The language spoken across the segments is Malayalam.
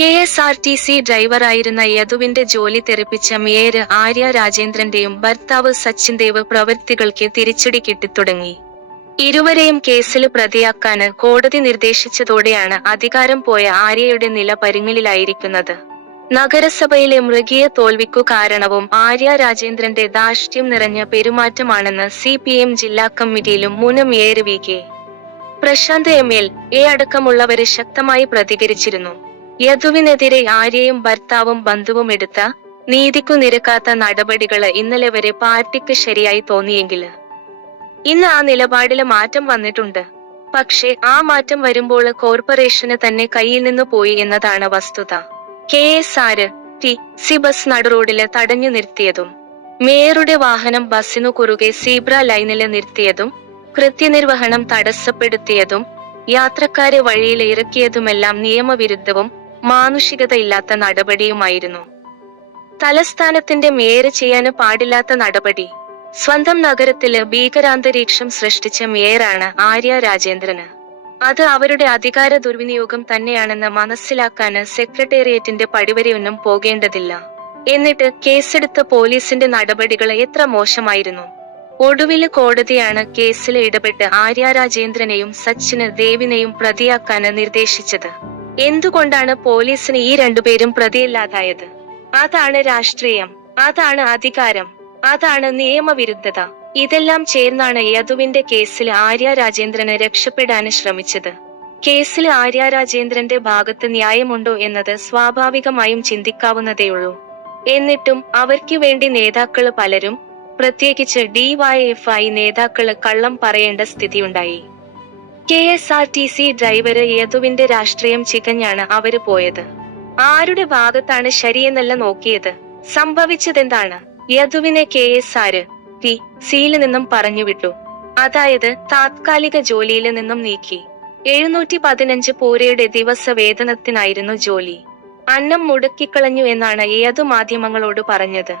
KSRTC ഡ്രൈവറായിരുന്ന യദുവിന്റെ ജോലി തെറിപ്പിച്ച മേയർ ആര്യ രാജേന്ദ്രന്റെയും ഭർത്താവ് സച്ചിൻ ദേവ് പ്രവൃത്തികൾക്ക് തിരിച്ചടി കിട്ടിത്തുടങ്ങി. ഇരുവരെയും കേസിൽ പ്രതിയാക്കാൻ കോടതി നിർദ്ദേശിച്ചതോടെയാണ് അധികാരം പോയ ആര്യയുടെ നില പരുങ്ങലിലായിരിക്കുന്നത്. നഗരസഭയിലെ മൃഗീയ തോൽവിക്കു കാരണവും ആര്യ രാജേന്ദ്രന്റെ ധാർഷ്ട്യം നിറഞ്ഞ പെരുമാറ്റമാണെന്ന് CPM ജില്ലാ കമ്മിറ്റിയിലും മുൻ മേയർ VK പ്രശാന്ത് MLA അടക്കമുള്ളവര് ശക്തമായി പ്രതികരിച്ചിരുന്നു. യദുവിനെതിരെ ആര്യയും ഭർത്താവും ബന്ധുവും എടുത്ത നീതിക്കു നിരക്കാത്ത നടപടികള് ഇന്നലെ വരെ പാർട്ടിക്ക് ശരിയായി തോന്നിയെങ്കില് ഇന്ന് ആ നിലപാടില് മാറ്റം വന്നിട്ടുണ്ട്. പക്ഷേ ആ മാറ്റം വരുമ്പോൾ കോർപ്പറേഷന് തന്നെ കയ്യിൽ നിന്ന് പോയി എന്നതാണ് വസ്തുത. KSRTC ബസ് നടുറോഡില് തടഞ്ഞു നിർത്തിയതും മേയറുടെ വാഹനം ബസിനു കുറുകെ സീബ്ര ലൈനില് നിർത്തിയതും കൃത്യനിർവഹണം തടസ്സപ്പെടുത്തിയതും യാത്രക്കാരെ വഴിയിൽ ഇറക്കിയതുമെല്ലാം നിയമവിരുദ്ധവും മാനുഷികതയില്ലാത്ത നടപടിയുമായിരുന്നു. തലസ്ഥാനത്തിന്റെ മേയർ ചെയ്യാന് പാടില്ലാത്ത നടപടി. സ്വന്തം നഗരത്തില് ഭീകരാന്തരീക്ഷം സൃഷ്ടിച്ച മേയറാണ് ആര്യ രാജേന്ദ്രന്. അത് അവരുടെ അധികാര ദുർവിനിയോഗം തന്നെയാണെന്ന് മനസ്സിലാക്കാന് സെക്രട്ടേറിയറ്റിന്റെ പടിവരെയൊന്നും പോകേണ്ടതില്ല. എന്നിട്ട് കേസെടുത്ത പോലീസിന്റെ നടപടികൾ എത്ര മോശമായിരുന്നു. ഒടുവില് കോടതിയാണ് കേസിൽ ഇടപെട്ട് ആര്യ രാജേന്ദ്രനെയും സച്ചിന് ദേവിനെയും പ്രതിയാക്കാന് നിർദ്ദേശിച്ചത്. എന്തുകൊണ്ടാണ് പോലീസിന് ഈ രണ്ടുപേരും പ്രതിയില്ലാതായത്? അതാണ് രാഷ്ട്രീയം, അതാണ് അധികാരം, അതാണ് നിയമവിരുദ്ധത. ഇതെല്ലാം ചേർന്നാണ് യദുവിന്റെ കേസിൽ ആര്യ രാജേന്ദ്രന് രക്ഷപ്പെടാന് ശ്രമിച്ചത്. കേസിൽ ആര്യ രാജേന്ദ്രന്റെ ഭാഗത്ത് ന്യായമുണ്ടോ എന്നത് സ്വാഭാവികമായും ചിന്തിക്കാവുന്നതേയുള്ളൂ. എന്നിട്ടും അവർക്ക് വേണ്ടി നേതാക്കള് പലരും, പ്രത്യേകിച്ച് DYFI നേതാക്കള് കള്ളം പറയേണ്ട സ്ഥിതിയുണ്ടായി. KSRTC ഡ്രൈവര് യദുവിന്റെ രാഷ്ട്രീയം ചികഞ്ഞാണ് അവര് പോയത്. ആരുടെ ഭാഗത്താണ് ശരിയെന്നല്ല നോക്കിയത്. സംഭവിച്ചതെന്താണ്? യദുവിനെ KSRTCയിൽ നിന്നും പറഞ്ഞുവിട്ടു. അതായത് താത്കാലിക ജോലിയിൽ നിന്നും നീക്കി. 715 പൂരയുടെ ദിവസ വേതനത്തിനായിരുന്നു ജോലി. അന്നം മുടക്കിക്കളഞ്ഞു എന്നാണ് യദു മാധ്യമങ്ങളോട് പറഞ്ഞത്.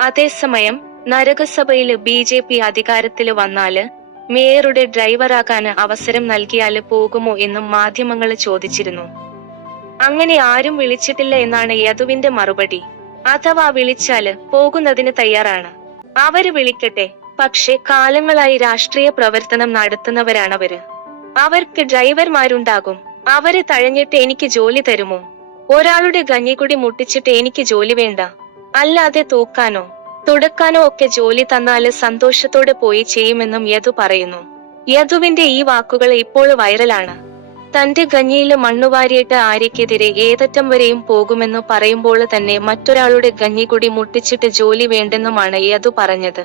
അതേസമയം നഗരസഭയില് BJP അധികാരത്തില് വന്നാല് മേയറുടെ ഡ്രൈവറാകാന് അവസരം നൽകിയാല് പോകുമോ എന്നും മാധ്യമങ്ങള് ചോദിച്ചിരുന്നു. അങ്ങനെ ആരും വിളിച്ചിട്ടില്ല എന്നാണ് യദുവിന്റെ മറുപടി. അഥവാ വിളിച്ചാല് പോകുന്നതിന് തയ്യാറാണ്. അവര് വിളിക്കട്ടെ. പക്ഷേ കാലങ്ങളായി രാഷ്ട്രീയ പ്രവർത്തനം നടത്തുന്നവരാണവര്. അവർക്ക് ഡ്രൈവർമാരുണ്ടാകും. അവരെ തഴഞ്ഞിട്ട് എനിക്ക് ജോലി തരുമോ? ഒരാളുടെ കഞ്ഞിക്കുടി മുട്ടിച്ചിട്ട് എനിക്ക് ജോലി വേണ്ട. അല്ലാതെ തൂക്കാനോ തുടക്കാനോ ഒക്കെ ജോലി തന്നാല് സന്തോഷത്തോടെ പോയി ചെയ്യുമെന്നും യദു പറയുന്നു. യദുവിന്റെ ഈ വാക്കുകൾ ഇപ്പോൾ വൈറലാണ്. തന്റെ കഞ്ഞിയില് മണ്ണുവാരിയിട്ട് ആര്യക്കെതിരെ ഏതറ്റം വരെയും പോകുമെന്നു പറയുമ്പോൾ തന്നെ മറ്റൊരാളുടെ കഞ്ഞിക്കുടി മുട്ടിച്ചിട്ട് ജോലി വേണ്ടെന്നുമാണ് യദു പറഞ്ഞത്.